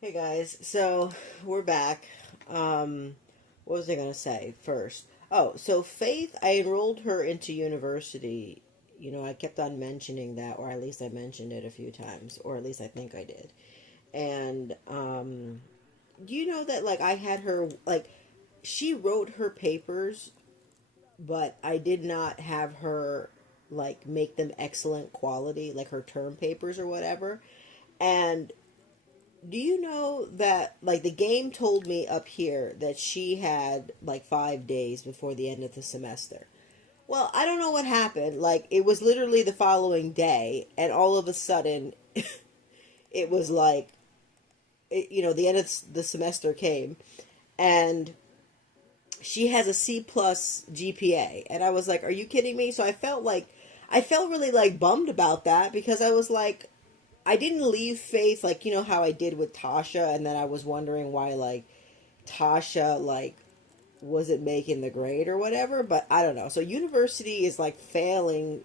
Hey guys, so we're back. What was I gonna say first? Oh, so Faith, I enrolled her into university. I kept on mentioning that, or at least I mentioned it a few times, or at least I think I did. And do you know that like I had her like she wrote her papers, but I did not have her like make them excellent quality, like her term papers or whatever. And do you know that like the game told me up here that she had like 5 days before the end of the semester? Well, I don't know what happened. Like it was literally the following day, and all of a sudden, it was like the end of the semester came, and she has a C plus GPA, and I was like, "Are you kidding me?" So I felt really like bummed about that because I was like, I didn't leave Faith like how I did with Tasha, and then I was wondering why like Tasha like wasn't making the grade or whatever. But I don't know. So university is like failing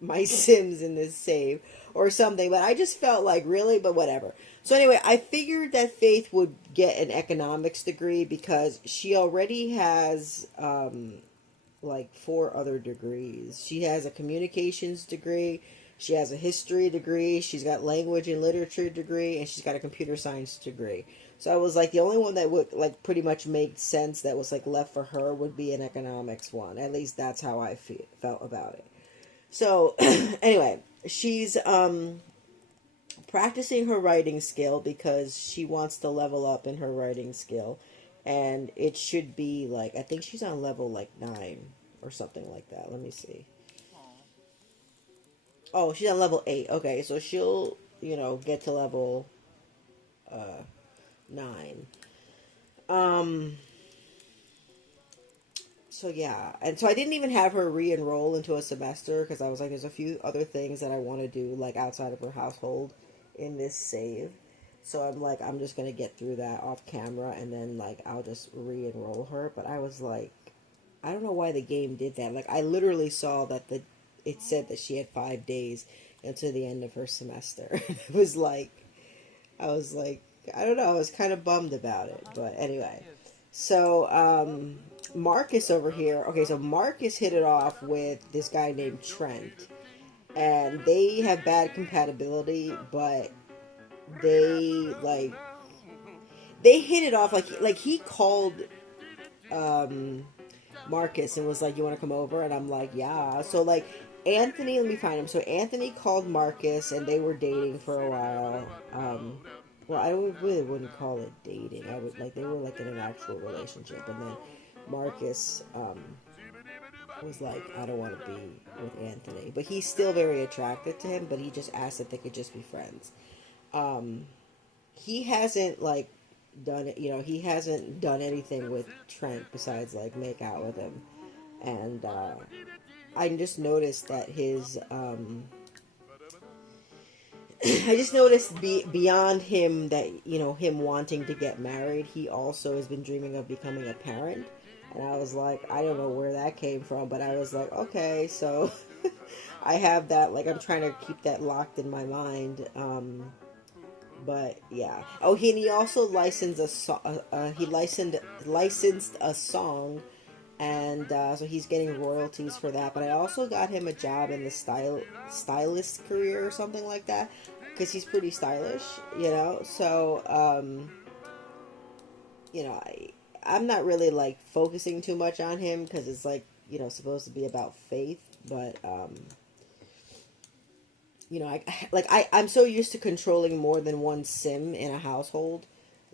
my Sims in this save or something. But I just felt like really, but whatever. So anyway, I figured that Faith would get an economics degree because she already has like four other degrees. She has a communications degree, she has a history degree, she's got language and literature degree, and she's got a computer science degree. So I was like the only one that would like pretty much make sense that was like left for her would be an economics one. At least that's how I felt about it. So anyway, she's practicing her writing skill because she wants to level up in her writing skill, and it should be like I think she's on level like 9 or something like that. Let me see. Oh, she's on level 8. Okay, so she'll get to level 9. um so yeah, and so I didn't even have her re-enroll into a semester because I was like there's a few other things that I want to do like outside of her household in this save. So I'm like, I'm just gonna get through that off camera, and then like I'll just re-enroll her. But I was like, I don't know why the game did that. Like I literally saw that the it said that she had 5 days until the end of her semester. It was like I was like, I don't know. I was kind of bummed about it, but anyway. So Marcus over here. Okay, so Marcus hit it off with this guy named Trent, and they have bad compatibility, but they like they hit it off like he called um Marcus and was like, "You want to come over?" And I'm like, "Yeah." So like Anthony, let me find him. So Anthony called Marcus, and they were dating for a while. Well, I really wouldn't call it dating. I would like they were like in an actual relationship, and then Marcus was like, "I don't want to be with Anthony," but he's still very attracted to him. But he just asked if they could just be friends. Um, he hasn't like done it. He hasn't done anything with Trent besides like make out with him, and I just noticed that his I just noticed beyond him that him wanting to get married, he also has been dreaming of becoming a parent. And I was like, I don't know where that came from, but I was like, okay, so I have that. Like, I'm trying to keep that locked in my mind. But yeah. Oh, he also licensed he licensed a song, and so he's getting royalties for that. But I also got him a job in the stylist career or something like that because he's pretty stylish, So I'm not really like focusing too much on him because it's like supposed to be about faith, but I'm so used to controlling more than one sim in a household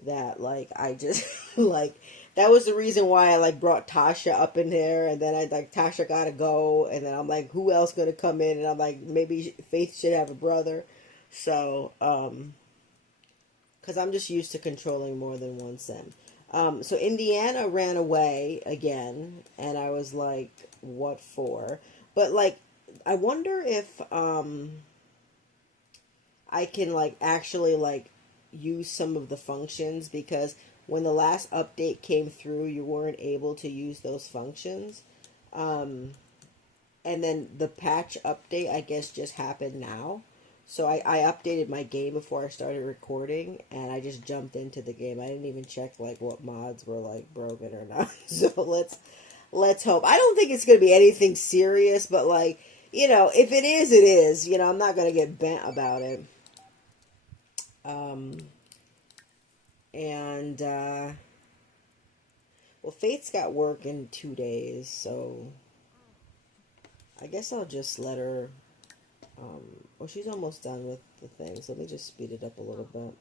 that like I just like that was the reason why I like brought Tasha up in there, and then I like Tasha gotta go, and then I'm like, who else gonna come in? And I'm like, maybe Faith should have a brother. So because I'm just used to controlling more than one sim. So Indiana ran away again, and I was like, what for? But like I wonder if I can like actually like use some of the functions because when the last update came through, you weren't able to use those functions. Um, and then the patch update, I guess, just happened now. So I updated my game before I started recording, and I just jumped into the game. I didn't even check like what mods were like broken or not. So let's hope. I don't think it's going to be anything serious, but like, if it is, it is. I'm not going to get bent about it. Um, and well, Faith's got work in 2 days, so I guess I'll just let her. Well, she's almost done with the things. Let me just speed it up a little bit.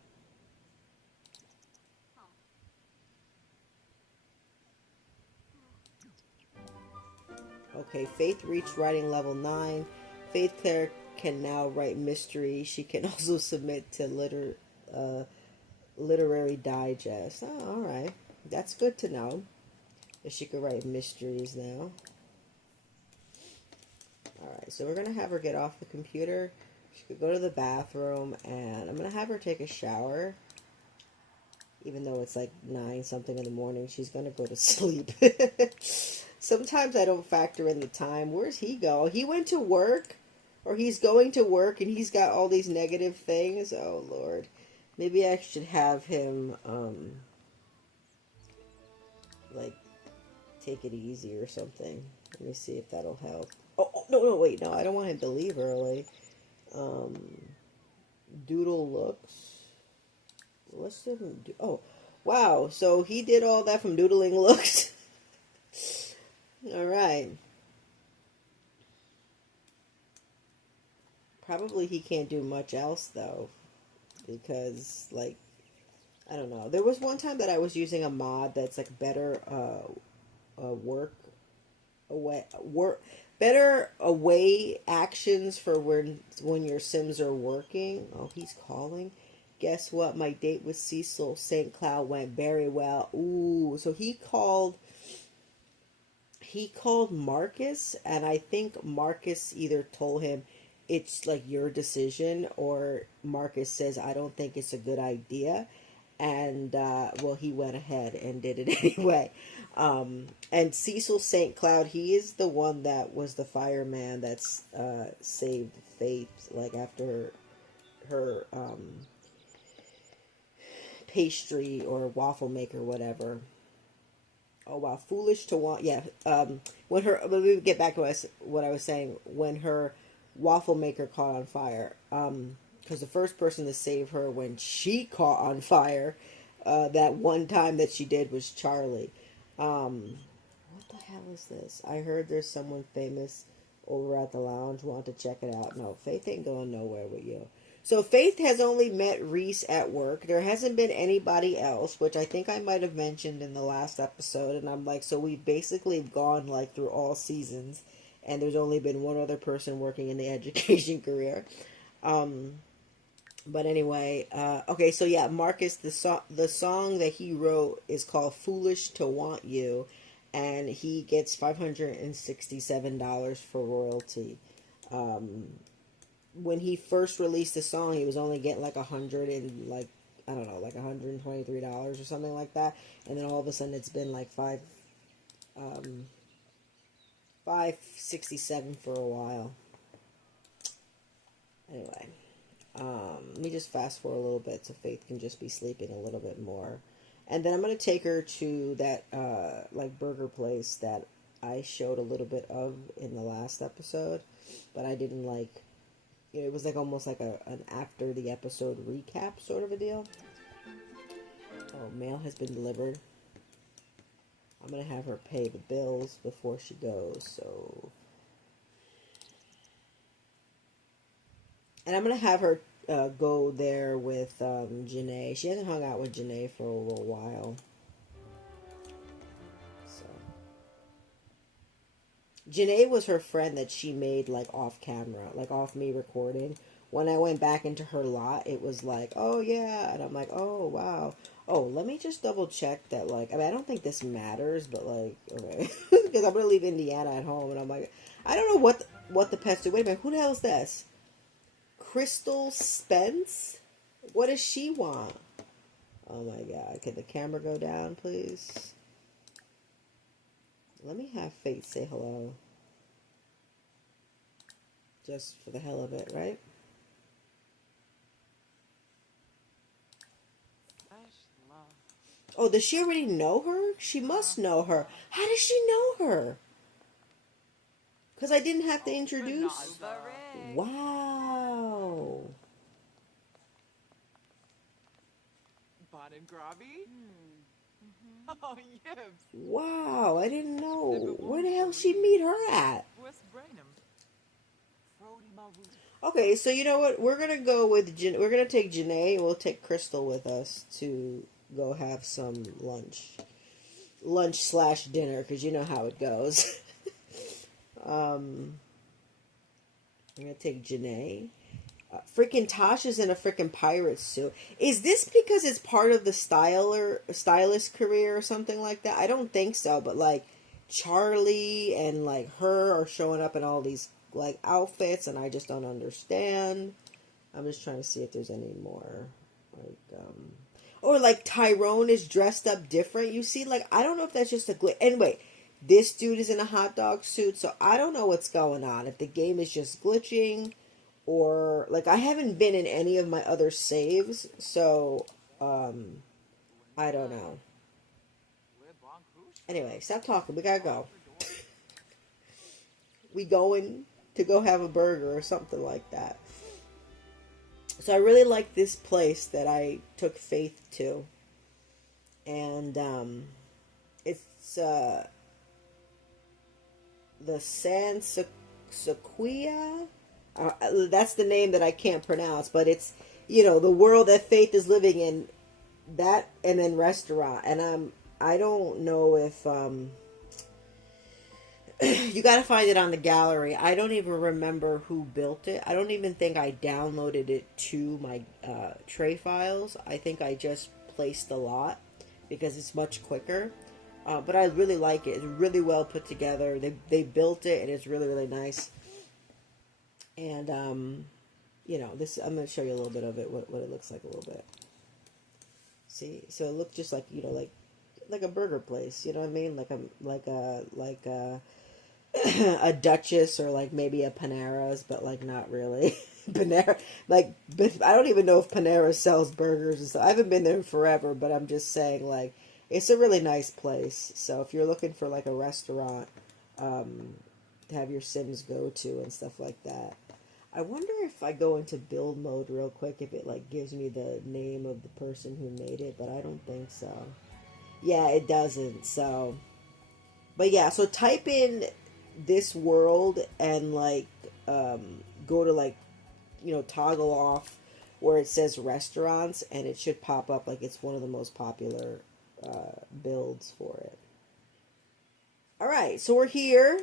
Okay, Faith reached writing level 9. Faith Claire can now write mystery. She can also submit to literary digest. Oh, all right. That's good to know that she could write mysteries now. All right, so we're going to have her get off the computer. She could go to the bathroom, and I'm going to have her take a shower. Even though it's like 9 something in the morning, she's going to go to sleep. Sometimes I don't factor in the time. Where's he go? He went to work, or he's going to work, and he's got all these negative things. Oh, Lord. Maybe I should have him, like, take it easy or something. Let me see if that'll help. Oh, no, wait, no, I don't want him to leave early. Um, Doodle looks. Let's do him. Oh, wow. So he did all that from doodling looks. All right. Probably he can't do much else though, because like I don't know. There was one time that I was using a mod that's like better work away work better away actions for when your Sims are working. Oh, he's calling. Guess what? My date with Cecil St. Cloud went very well. Ooh, so he called Marcus, and I think Marcus either told him it's like your decision, or Marcus says I don't think it's a good idea, and well, he went ahead and did it anyway. And Cecil St. Cloud, he is the one that was the fireman that's saved Faith, like after her pastry or waffle maker, whatever. Oh wow, foolish to want. Yeah, when her. Let me get back to what I was saying. When her waffle maker caught on fire, because the first person to save her when she caught on fire, that one time that she did was Charlie. What the hell is this? I heard there's someone famous over at the lounge. Want to check it out? No, Faith ain't going nowhere with you. So Faith has only met Reese at work. There hasn't been anybody else, which I think I might have mentioned in the last episode. And I'm like, so we've basically gone like through all seasons, and there's only been one other person working in the education career. Um, but anyway, okay, so yeah, Marcus, the song that he wrote is called "Foolish to Want You," and he gets $567 for royalty. Um, when he first released the song, he was only getting like 100 and like I don't know, like $123 or something like that, and then all of a sudden it's been like 567 for a while. Anyway, let me just fast forward a little bit so Faith can just be sleeping a little bit more, and then I'm gonna take her to that like burger place that I showed a little bit of in the last episode, but I didn't like. It was like almost like an after the episode recap sort of a deal. Oh, mail has been delivered. I'm gonna have her pay the bills before she goes. So, and I'm gonna have her go there with Janae. She hasn't hung out with Janae for a little while. So, Janae was her friend that she made like off camera, like off me recording. When I went back into her lot, it was like, oh yeah, and I'm like, oh wow. Oh, let me just double check that. Like, I mean, I don't think this matters, but like, okay, because I'm gonna leave Indiana at home, and I'm like, I don't know what the pets do. Wait a minute, who the hell is this? Crystal Spence? What does she want? Oh my god, can the camera go down, please? Let me have Faith say hello. Just for the hell of it, right? Oh, does she already know her? She must know her. How does she know her? Because I didn't have to introduce. Wow. Wow, I didn't know. Where the hell she meet her at? Okay, so you know what? We're gonna go with we're gonna take Janae and we'll take Crystal with us to go have some lunch slash dinner, because you know how it goes. I'm gonna take Janae. Freaking Tasha's in a freaking pirate suit. Is this because it's part of the stylist career or something like that? I don't think so, but like Charlie and like her are showing up in all these like outfits, and I just don't understand. I'm just trying to see if there's any more like or like Tyrone is dressed up different. You see, like I don't know if that's just a glitch. Anyway, this dude is in a hot dog suit, so I don't know what's going on. If the game is just glitching, or like I haven't been in any of my other saves, so I don't know. Anyway, stop talking. We gotta go. We going to go have a burger or something like that. So I really like this place that I took Faith to, and it's the Sequoia. That's the name that I can't pronounce, but it's the world that Faith is living in. That and then restaurant, and I don't know if you got to find it on the gallery. I don't even remember who built it. I don't even think I downloaded it to my tray files. I think I just placed a lot because it's much quicker. But I really like it. It's really well put together. They built it, and it's really, really nice. And this I'm going to show you a little bit of it, what it looks like a little bit. See, so it looked just like like a burger place. You know what I mean? Like a a Duchess, or like maybe a Panera's, but like not really. Panera, like, I don't even know if Panera sells burgers and stuff. I haven't been there forever, but I'm just saying, like, it's a really nice place. So if you're looking for like a restaurant to have your Sims go to and stuff like that, I wonder if I go into build mode real quick if it like gives me the name of the person who made it, but I don't think so. Yeah, it doesn't. So, but yeah, so type in this world and like go to like toggle off where it says restaurants, and it should pop up like it's one of the most popular builds for it. All right, so we're here.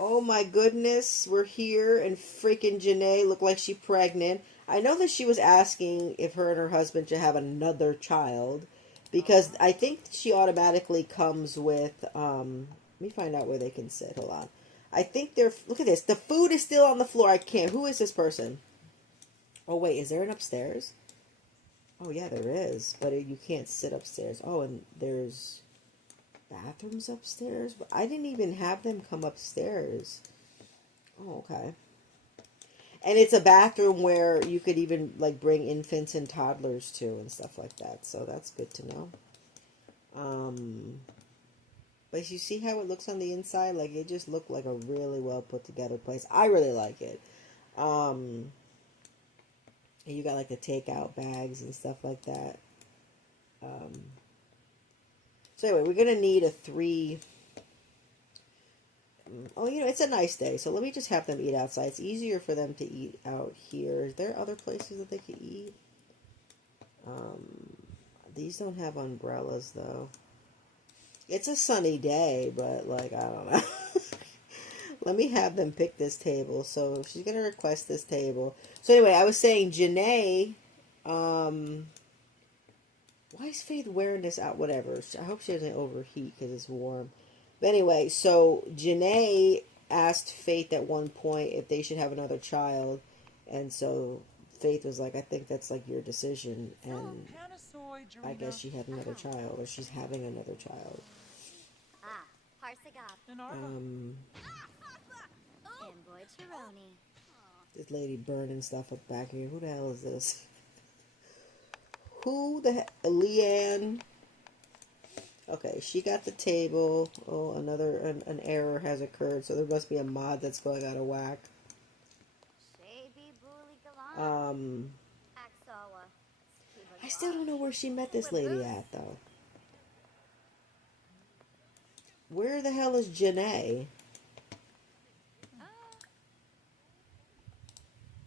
Oh my goodness, we're here, and freaking Janae looked like she's pregnant. I know that she was asking if her and her husband should have another child, because I think she automatically comes with let me find out where they can sit. Hold on. I think they're, look at this. The food is still on the floor. I can't. Who is this person? Oh wait, is there an upstairs? Oh yeah, there is, but you can't sit upstairs. Oh, and there's bathrooms upstairs, but I didn't even have them come upstairs. Oh, okay. And it's a bathroom where you could even like bring infants and toddlers to and stuff like that. So that's good to know. But you see how it looks on the inside? Like, it just looked like a really well put together place. I really like it. And you got like the takeout bags and stuff like that. So anyway, we're gonna need a 3. Oh, it's a nice day, so let me just have them eat outside. It's easier for them to eat out here. Is there other places that they could eat? These don't have umbrellas, though. It's a sunny day, but, like, I don't know. Let me have them pick this table. So she's going to request this table. So anyway, I was saying Janae, why is Faith wearing this out? Whatever. I hope she doesn't overheat because it's warm. But anyway, so Janae asked Faith at one point if they should have another child. And so Faith was like, I think that's like your decision. And I guess she had another child, or she's having another child. This lady burning stuff up back here. Who the hell is this? who the heck? Leanne. Okay, she got the table. Oh, an error has occurred, so there must be a mod that's going out of whack. Um, I still don't know where she met this lady at, though. Where the hell is Janae?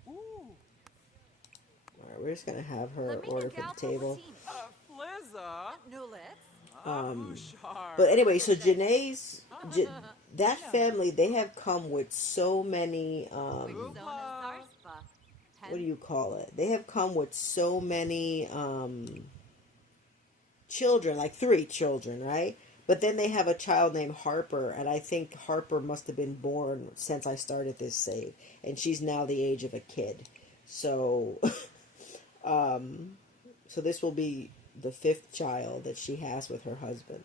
Alright, we're just gonna have her order for the table. But anyway, so Janae's, that family, they have come with so many, what do you call it? They have come with so many, children, like 3 children, right? But then they have a child named Harper, and I think Harper must have been born since I started this save, and she's now the age of a kid. So, so this will be the 5th child that she has with her husband.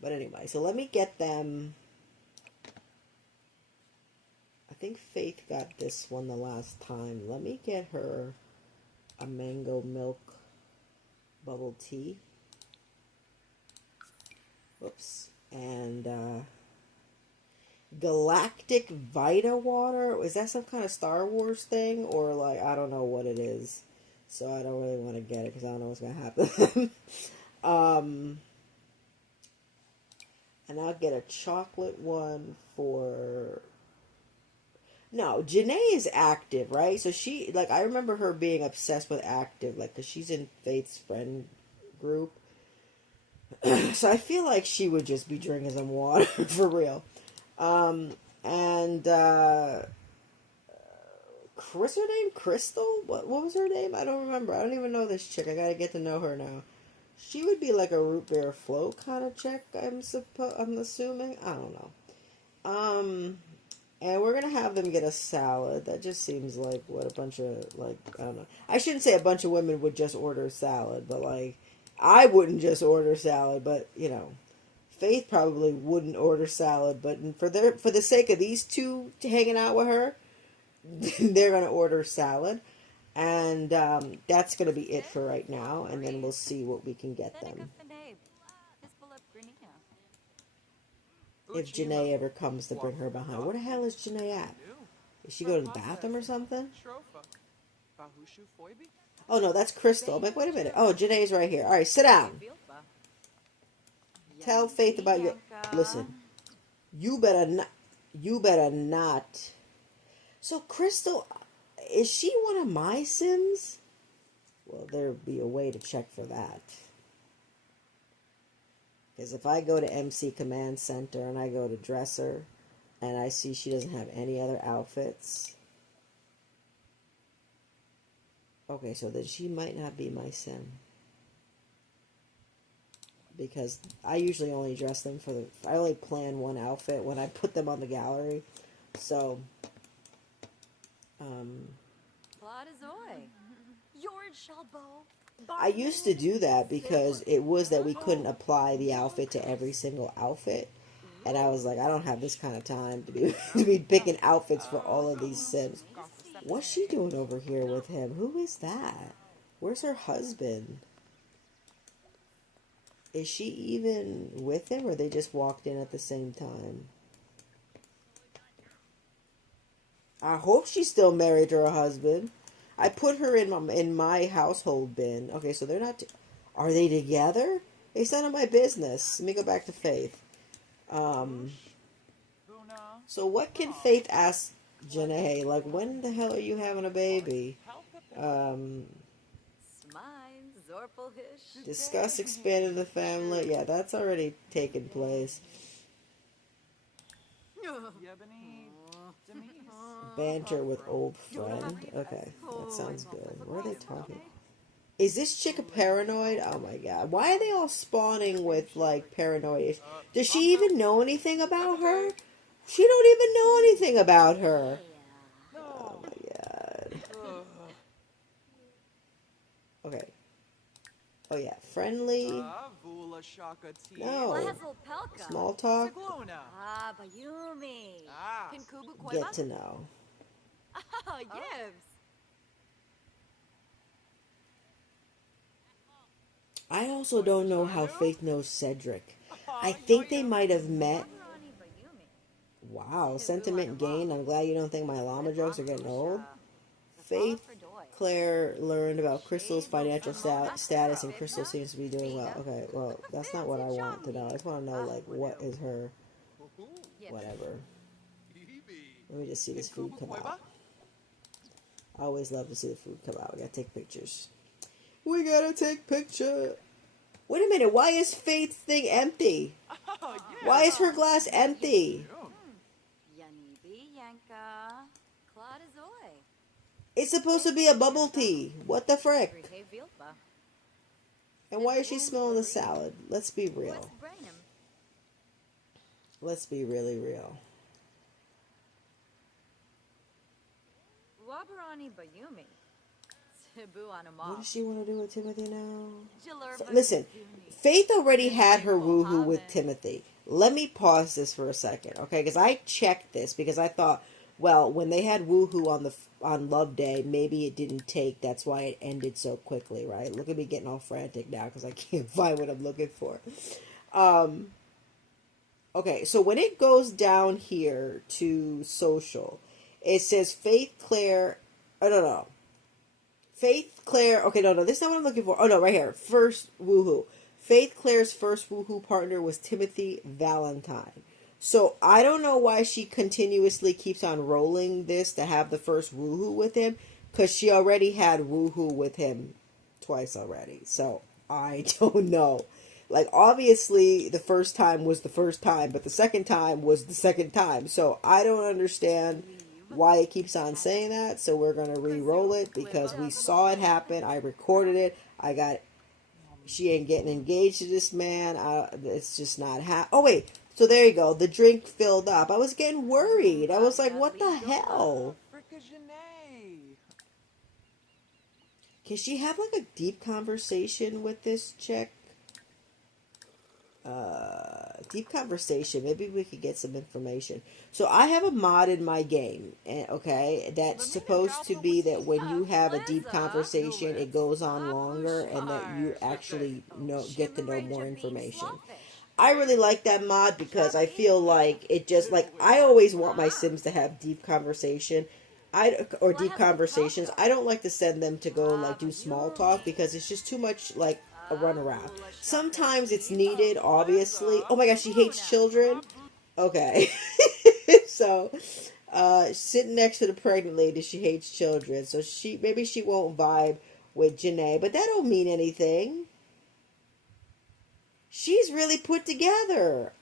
But anyway, so let me get them. I think Faith got this one the last time. Let me get her a mango milk bubble tea. Whoops. And Galactic Vita water. Is that some kind of Star Wars thing? Or like, I don't know what it is. So I don't really want to get it because I don't know what's going to happen. And I'll get a chocolate one for... No, Janae is active, right? So she, like, I remember her being obsessed with active, like, because she's in Faith's friend group. So I feel like she would just be drinking some water, for real. What's her name? Crystal? What was her name? I don't remember. I don't even know this chick. I gotta get to know her now. She would be like a root beer float kind of chick, I'm assuming. I don't know. And we're going to have them get a salad. That just seems like what a bunch of, like, I don't know. I shouldn't say a bunch of women would just order salad, but, like, I wouldn't just order salad, but, you know, Faith probably wouldn't order salad, but for the sake of these 2 hanging out with her, they're going to order salad. And that's going to be it for right now, and then we'll see what we can get them. If Janae ever comes to bring her behind. Where the hell is Janae at? Is she going to the bathroom or something? Oh, no, that's Crystal. I'm like, wait a minute. Oh, Janae's right here. All right, sit down. Tell Faith about your... Listen, you better not. So, Crystal, is she one of my Sims? Well, there'd be a way to check for that. Because if I go to MC Command Center and I go to Dresser and I see she doesn't have any other outfits. Okay, so then she might not be my Sim. Because I usually only dress them I only plan one outfit when I put them on the gallery. So, I used to do that because it was that we couldn't apply the outfit to every single outfit. And I was like, I don't have this kind of time to be picking outfits for all of these Sims. What's she doing over here with him? Who is that? Where's her husband? Is she even with him, or they just walked in at the same time? I hope she's still married to her husband. I put her in my household bin. Okay, so they're not... Are they together? It's none of my business. Let me go back to Faith. So what can Faith ask Janae? Like, when the hell are you having a baby? Discuss expanding the family. Yeah, that's already taken place. Banter with old friend. Okay, that sounds good. What are they talking? Is this chick a paranoid? Oh my god. Why are they all spawning with, like, paranoid? Does she even know anything about her? She don't even know anything about her. Oh my god. Okay. Oh yeah, friendly. No. Small talk. Get to know. I also don't know how Faith knows Cedric. I think they might have met. Wow, sentiment gained. I'm glad you don't think my llama jokes are getting old. Faith Claire learned about Crystal's financial status, and Crystal seems to be doing well. Okay, well, that's not what I want to know. I just want to know, like, what is her. Whatever. Let me just see this food come out. I always love to see the food come out. We gotta take pictures. We gotta take picture. Wait a minute. Why is Faith's thing empty? Why is her glass empty? It's supposed to be a bubble tea. What the frick? And why is she smelling the salad? Let's be real. Let's be really real. What does she want to do with Timothy now? Listen, Faith already had her woohoo with Timothy. Let me pause this for a second, okay? Because I checked this because I thought, well, when they had woohoo on Love Day, maybe it didn't take. That's why it ended so quickly, right? Look at me getting all frantic now because I can't find what I'm looking for. Okay, so when it goes down here to social, it says Faith Claire. Oh, no. Faith Claire. Okay, no, this is not what I'm looking for. Oh, no, right here. First woohoo. Faith Claire's first woohoo partner was Timothy Valentine. So I don't know why she continuously keeps on rolling this to have the first woohoo with him, because she already had woohoo with him twice already. So I don't know. Like, obviously, the first time was the first time, but the second time was the second time. So I don't understand why it keeps on saying that. So we're going to re-roll it because we saw it happen. I recorded it. She ain't getting engaged to this man. It's just not Oh, wait. So there you go. The drink filled up. I was getting worried. I was like, what the hell? Can she have like a deep conversation with this chick? Deep conversation. Maybe we could get some information. So I have a mod in my game, okay, that's supposed to be that when you have a deep conversation, it goes on longer and that you actually get to know more information. I really like that mod because I feel like it just, like, I always want my Sims to have deep conversation. Or deep conversations. I don't like to send them to go like do small talk because it's just too much like a runaround. Sometimes it's needed, obviously. Oh my gosh, she hates children. Okay. So, sitting next to the pregnant lady, she hates children. So maybe she won't vibe with Janae, but that don't mean anything. She's really put together.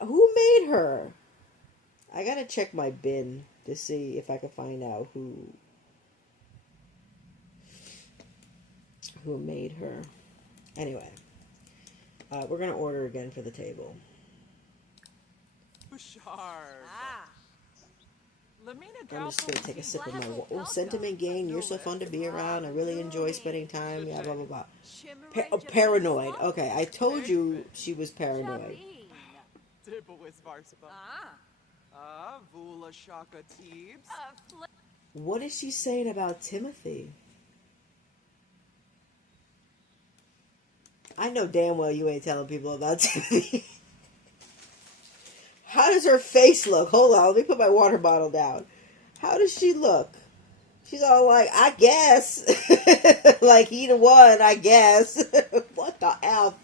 Who made her? I gotta check my bin to see if I can find out who made her. Anyway, we're gonna order again for the table. I'm just gonna take a sip of my sentiment gain. You're so fun to be around. I really enjoy spending time. Yeah, blah blah blah. Paranoid. Okay, I told you she was paranoid. What is she saying about Timothy? I know damn well you ain't telling people about Timothy. How does her face look? Hold on, let me put my water bottle down. How does she look? She's all like, I guess. Like, he the one, I guess. What the F?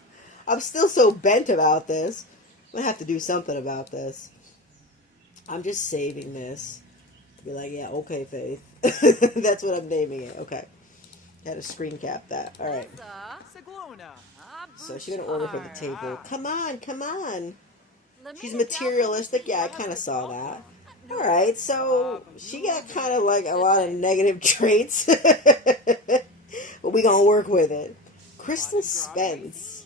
I'm still so bent about this. I'm going to have to do something about this. I'm just saving this. Be like, yeah, okay, Faith. That's what I'm naming it. Okay. Got to screen cap that. All right. So she's going to order for the table. Come on, come on. She's materialistic. Yeah, I kind of saw that. All right, so she got kind of like a lot of negative traits. But we going to work with it. Crystal Spence.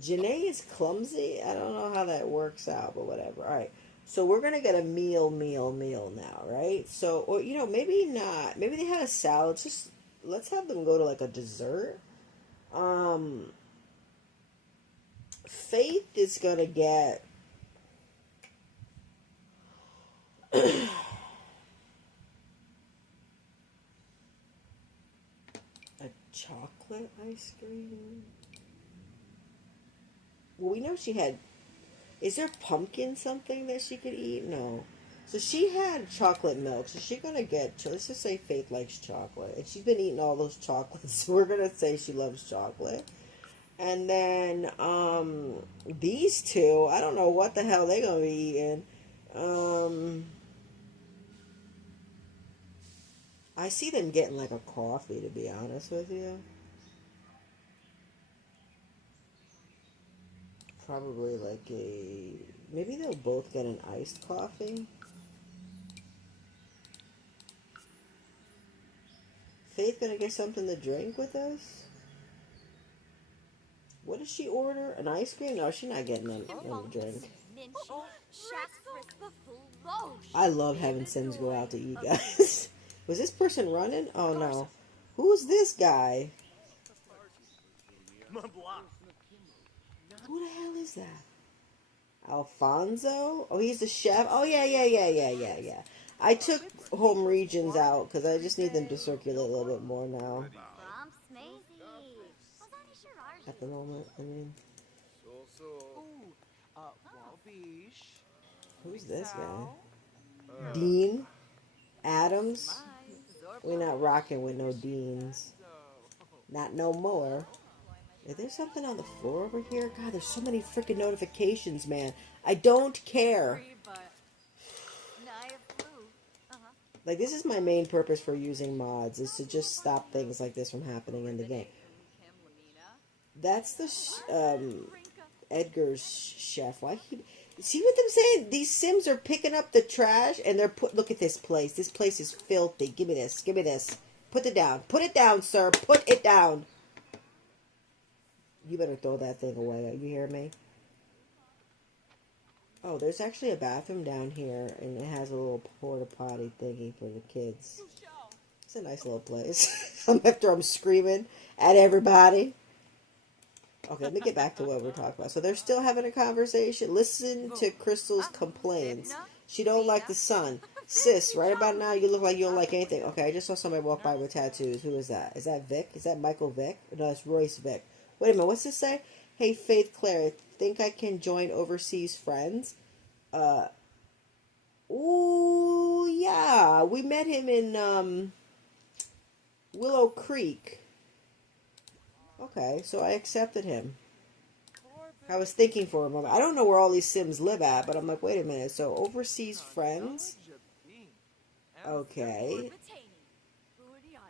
Janae is clumsy. I don't know how that works out, but whatever. All right. So we're going to get a meal now, right? So, or, maybe not. Maybe they had a salad. Just let's have them go to like a dessert. Faith is going to get chocolate ice cream. Well, we know she had. Is there pumpkin something that she could eat? No. So she had chocolate milk. So she's gonna get. Let's just say Faith likes chocolate, and she's been eating all those chocolates. So we're gonna say she loves chocolate. And then these two, I don't know what the hell they're gonna be eating. Um, I see them getting like a coffee, to be honest with you. Probably like a. Maybe they'll both get an iced coffee. Faith gonna get something to drink with us? What did she order? An ice cream? No, she's not getting a drink. I love having Sims go out to eat, guys. Was this person running? Oh no. Who's this guy? Who the hell is that? Alfonso? Oh, he's the chef? Oh, yeah. I took home regions out because I just need them to circulate a little bit more now. At the moment, I mean. Who's this guy? Dean? Adams? We're not rocking with no Deans. Not no more. Is there something on the floor over here? God, there's so many freaking notifications, man. I don't care. Like, this is my main purpose for using mods, is to just stop things like this from happening in the game. That's the Edgar's chef. Why he? See what I'm saying? These Sims are picking up the trash and they're look at this place. This place is filthy. Give me this. Give me this. Put it down. Put it down, sir. Put it down. You better throw that thing away. You hear me? Oh, there's actually a bathroom down here, and it has a little porta potty thingy for the kids. It's a nice little place. After I'm screaming at everybody. Okay, let me get back to what we're talking about. So they're still having a conversation. Listen to Crystal's complaints. She don't like the sun. Sis, right about now you look like you don't like anything. Okay, I just saw somebody walk by with tattoos. Who is that? Is that Vic? Is that Michael Vic? No, it's Royce Vic. Wait a minute, what's this say? Hey, Faith Claire, think I can join overseas friends? Ooh, yeah. We met him in, Willow Creek. Okay, so I accepted him. I was thinking for a moment. I don't know where all these Sims live at, but I'm like, wait a minute. So, overseas friends? Okay.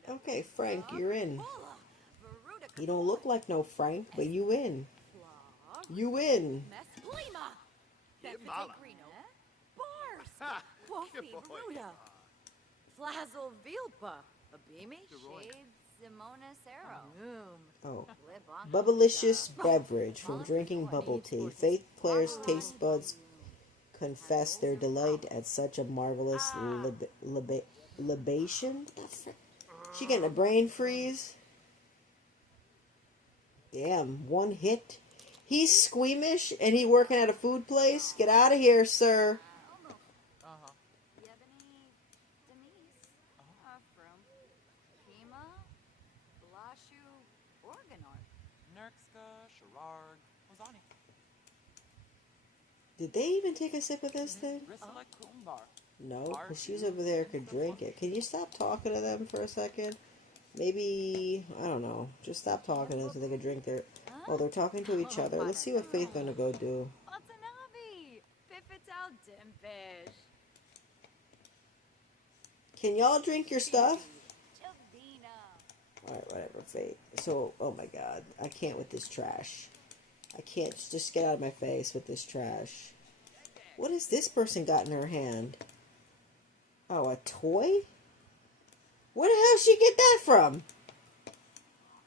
Okay, Frank, you're in. You don't look like no Frank, but you in. You in. Oh. Bubblicious beverage from drinking bubble tea. Faith Claire's taste buds confess their delight at such a marvelous libation. She getting a brain freeze. Damn, one hit. He's squeamish and he working at a food place? Get out of here, sir. Did they even take a sip of this thing? No, because she's over there could drink it. Can you stop talking to them for a second? Maybe, I don't know. Just stop talking to them so they can drink their... Oh, they're talking to each other. Let's see what Faith's gonna go do. Can y'all drink your stuff? Alright, whatever, Faith. So, oh my god. I can't with this trash. I can't. Just get out of my face with this trash. What has this person got in her hand? Oh, a toy? Where the hell did she get that from?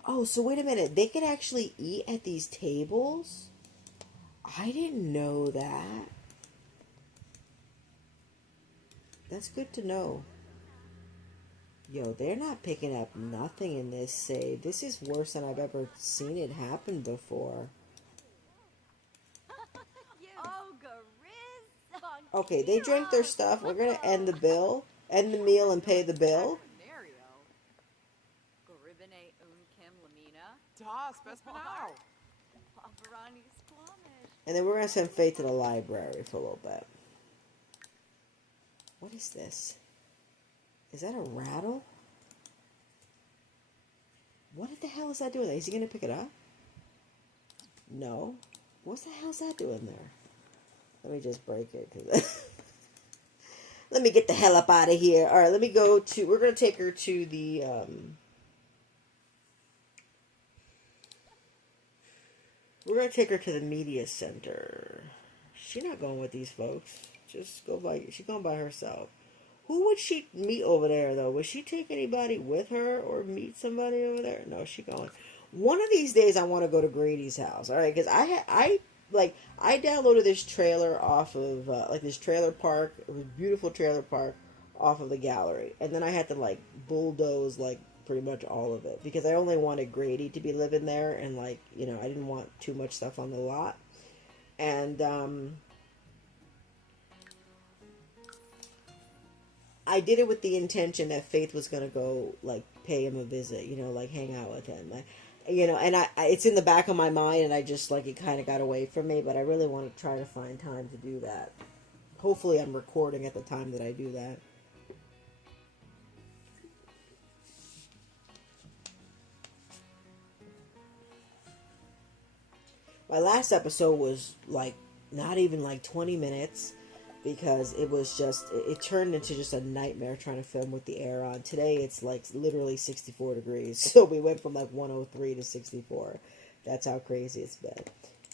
Oh, so wait a minute. They can actually eat at these tables? I didn't know that. That's good to know. Yo, they're not picking up nothing in this save. This is worse than I've ever seen it happen before. Okay, they drank their stuff. We're going to end the bill. End the meal and pay the bill. And then we're going to send Faith to the library for a little bit. What is this? Is that a rattle? What the hell is that doing there? Is he going to pick it up? No. What the hell is that doing there? Let me just break it. Let me get the hell up out of here. All right, let me go to... We're going to take her to the... We're going to take her to the media center. She's not going with these folks. Just go by... She's going by herself. Who would she meet over there, though? Would she take anybody with her or meet somebody over there? No, she going. One of these days, I want to go to Grady's house. All right, because I downloaded this trailer off of this trailer park. It was a beautiful trailer park off of the gallery, and then I had to bulldoze pretty much all of it because I only wanted Grady to be living there, and I didn't want too much stuff on the lot, and I did it with the intention that Faith was going to go, pay him a visit, hang out with him. And it's in the back of my mind, and I just, it kind of got away from me, but I really want to try to find time to do that. Hopefully I'm recording at the time that I do that. My last episode was, not even, 20 minutes. Because it was it turned into just a nightmare trying to film with the air on. Today it's literally 64 degrees. So we went from 103 to 64. That's how crazy it's been.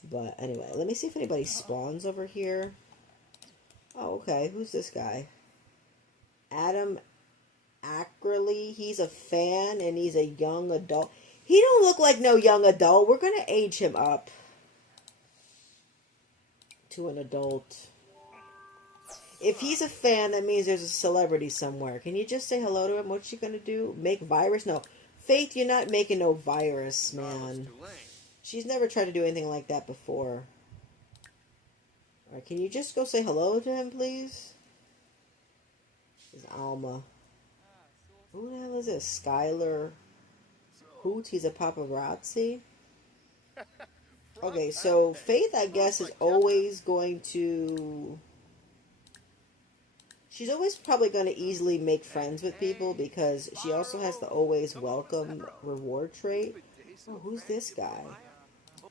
But anyway, let me see if anybody spawns over here. Oh, okay. Who's this guy? Adam Ackerley. He's a fan and he's a young adult. He don't look like no young adult. We're going to age him up to an adult. If he's a fan, that means there's a celebrity somewhere. Can you just say hello to him? What's she gonna do? Make virus? No. Faith, you're not making no virus, man. She's never tried to do anything like that before. Alright, can you just go say hello to him, please? This is Alma. Who the hell is this? Skylar Hoot? He's a paparazzi? Okay, so Faith, I guess, is always going to... She's always probably going to easily make friends with people because she also has the always welcome reward trait. Oh, who's this guy?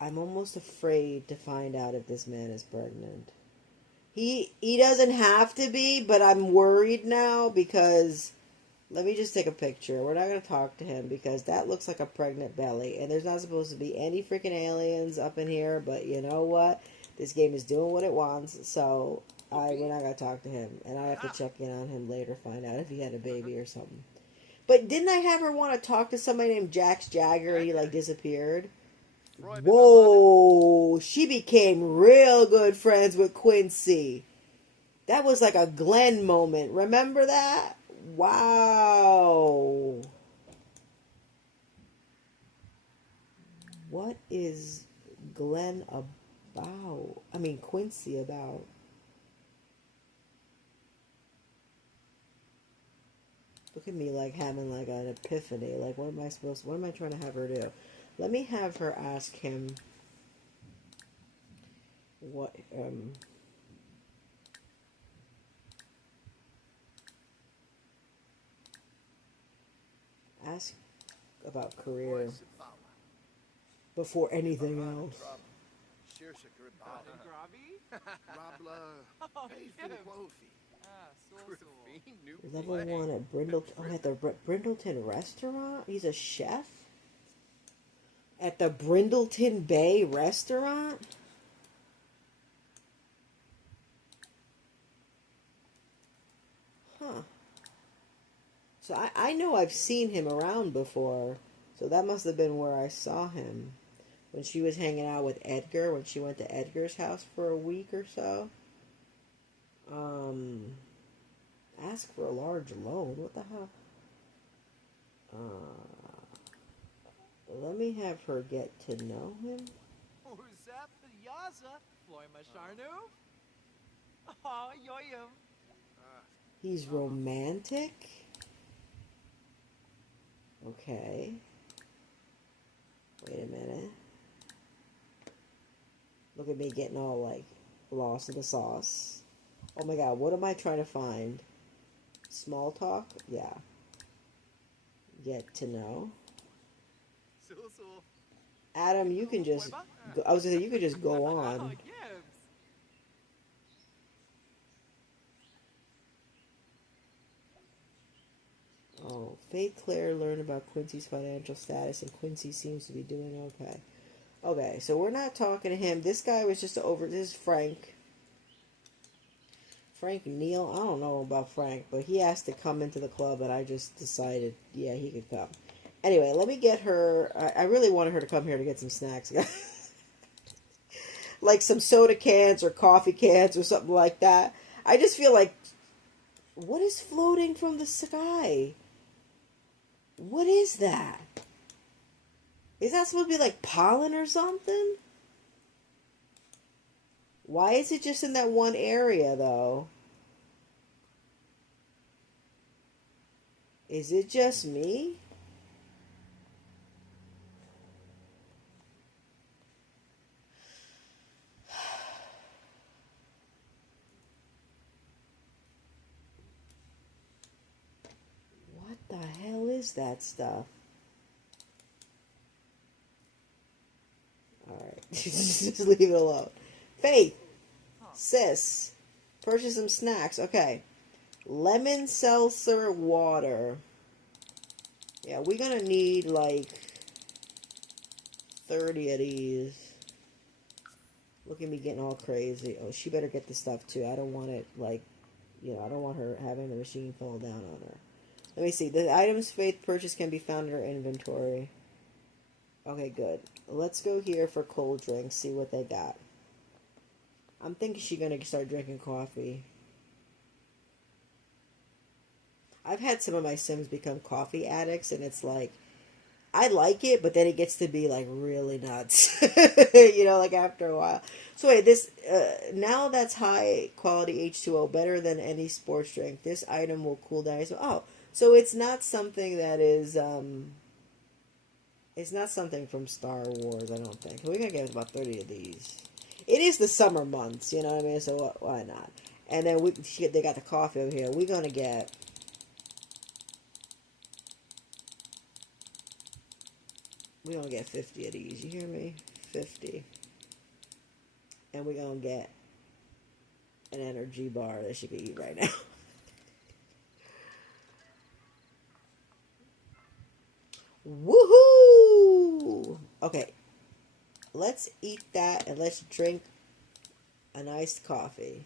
I'm almost afraid to find out if this man is pregnant. He doesn't have to be, but I'm worried now because... Let me just take a picture. We're not going to talk to him because that looks like a pregnant belly. And there's not supposed to be any freaking aliens up in here, but you know what? This game is doing what it wants, so... we're not going to talk to him. And I have to check in on him later, find out if he had a baby or something. But didn't I have her want to talk to somebody named Jax Jagger and he, disappeared? Whoa! She became real good friends with Quincy. That was like a Glenn moment. Remember that? Wow. What is Glenn about? I mean, Quincy about? Look at me having an epiphany. What am I trying to have her do? Let me have her ask him what, ask about career before anything else. Level 1 at Brindleton. Oh, at the Brindleton restaurant? He's a chef? At the Brindleton Bay restaurant? Huh. So I know I've seen him around before. So that must have been where I saw him. When she was hanging out with Edgar. When she went to Edgar's house for a week or so. Ask for a large loan. What the hell? Let me have her get to know him. He's romantic? Okay. Wait a minute. Look at me getting all like lost in the sauce. Oh my god, what am I trying to find? Small talk? Yeah. Get to know. Adam, you can just go, I was gonna say you could just go on. Oh, Faith Claire learned about Quincy's financial status, and Quincy seems to be doing okay. Okay, so we're not talking to him. This guy was just over. This is Frank. Frank Neal. I don't know about Frank, but he asked to come into the club, and I just decided, yeah, he could come. Anyway, let me get her. I really wanted her to come here to get some snacks, like some soda cans or coffee cans or something like that. I just feel like, what is floating from the sky? What is that? Is that supposed to be like pollen or something? Why is it just in that one area, though? Is it just me? What the hell is that stuff? Alright, just leave it alone. Faith, sis, purchase some snacks. Okay. Lemon seltzer water. Yeah, we're gonna need like 30 of these. Look at me getting all crazy. Oh, she better get the stuff too. I don't want it like, I don't want her having the machine fall down on her. Let me see. The items Faith purchased can be found in her inventory. Okay, good. Let's go here for cold drinks, see what they got. I'm thinking she's gonna start drinking coffee. I've had some of my Sims become coffee addicts, and it's like, I like it, but then it gets to be like really nuts, like after a while. So wait, this now that's high quality H2O, better than any sports drink. This item will cool down. So it's not something that is it's not something from Star Wars. I don't think we're gonna get about 30 of these. It is the summer months, you know what I mean. So why not? And then they got the coffee over here. We're gonna get. We're going to get 50 of these. You hear me? 50. And we're going to get an energy bar that she can eat right now. Woohoo! Okay. Let's eat that and let's drink an iced coffee.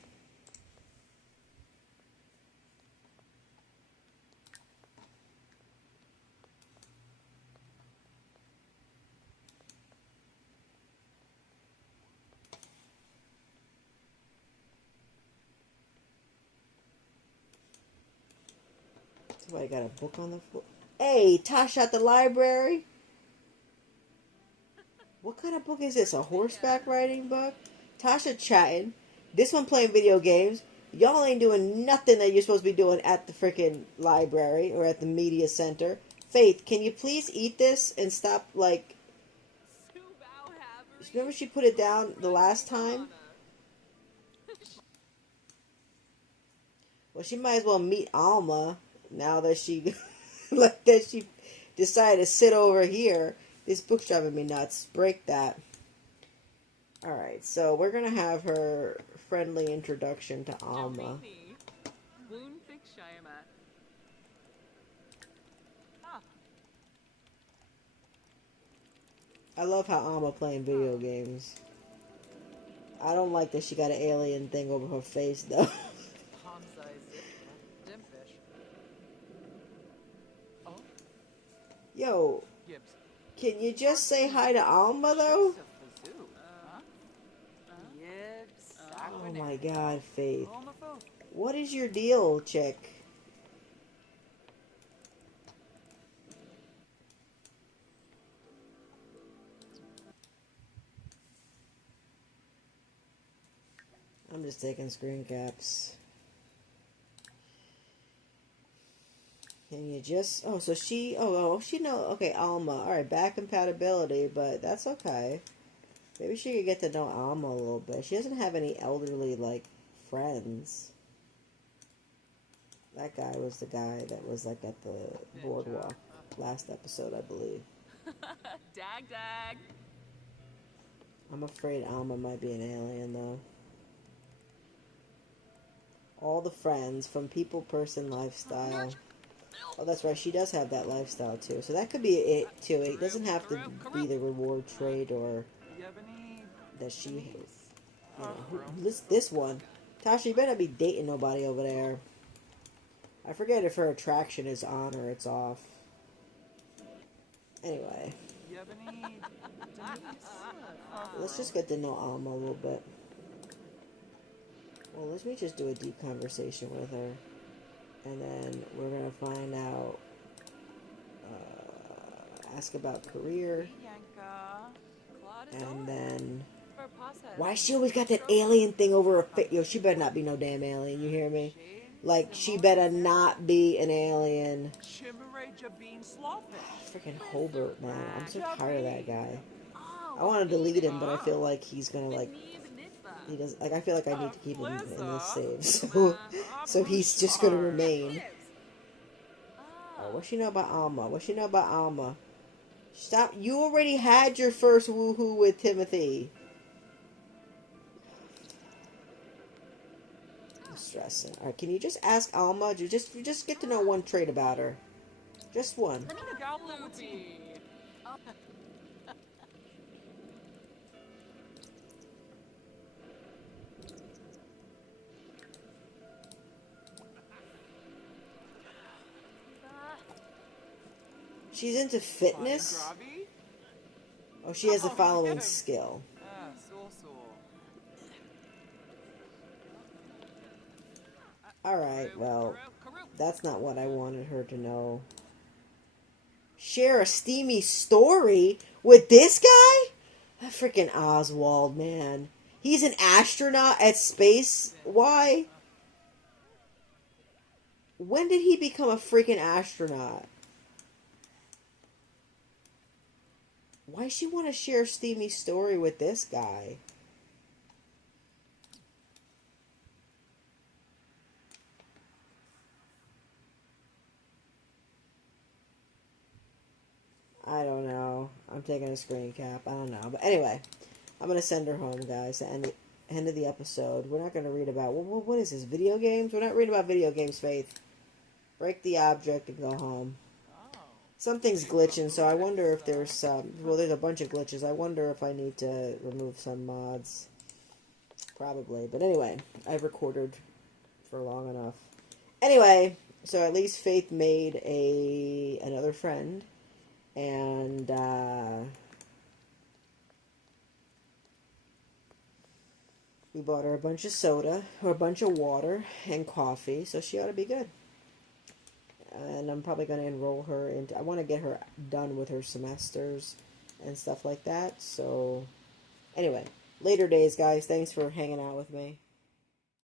Somebody got a book on the floor. Hey, Tasha at the library. What kind of book is this? A horseback riding book? Tasha chatting. This one playing video games. Y'all ain't doing nothing that you're supposed to be doing at the freaking library or at the media center. Faith, can you please eat this and stop, like... Remember she put it down the last time? Well, she might as well meet Alma now that she... like that she decided to sit over here. This book's driving me nuts. Break that. Alright, so we're going to have her friendly introduction to Alma. I love how Alma playing video games. I don't like that she got an alien thing over her face, though. Yo, can you just say hi to Alma, though? Oh my god, Faith. What is your deal, chick? I'm just taking screen caps. Can you just... Oh, so she... she know... Okay, Alma. Alright, bad compatibility, but that's okay. Maybe she could get to know Alma a little bit. She doesn't have any elderly, like, friends. That guy was the guy that was, like, at the boardwalk last episode, I believe. Dag dag. I'm afraid Alma might be an alien, though. All the friends from people, person, lifestyle. Oh, that's right. She does have that lifestyle, too. So that could be it, too. It doesn't have to be the reward trait or that she... You know, this one. Tasha, you better not be dating nobody over there. I forget if her attraction is on or it's off. Anyway. Let's just get to know Alma a little bit. Well, let me just do a deep conversation with her. And then we're going to find out, ask about career. And then, why she always got that alien thing over her face? Yo, she better not be no damn alien, you hear me? Like, she better not be an alien. Freaking Hobart, man. I'm so tired of that guy. I want to delete him, but I feel like he's going to, like... He does, like, I feel like I need to keep him in this save, so he's just gonna remain. Oh, what she know about Alma? What she know about Alma? Stop! You already had your first woohoo with Timothy. I'm stressing. All right, can you just ask Alma? You just get to know one trait about her, just one. She's into fitness? Oh, she has the following skill. Alright, well, that's not what I wanted her to know. Share a steamy story with this guy? That freaking Oswald, man. He's an astronaut at Space. Why? When did he become a freaking astronaut? Why she want to share a steamy story with this guy? I don't know. I'm taking a screen cap. I don't know. But anyway, I'm going to send her home, guys. To end of the episode. We're not going to read about... What is this? Video games? We're not reading about video games, Faith. Break the object and go home. Something's glitching, so I wonder if there's some... Well, there's a bunch of glitches. I wonder if I need to remove some mods. Probably. But anyway, I've recorded for long enough. Anyway, so at least Faith made another friend. And, we bought her a bunch of soda, or a bunch of water, and coffee, so she ought to be good. And I'm probably going to enroll her into... I want to get her done with her semesters and stuff like that. So, anyway, later days, guys. Thanks for hanging out with me.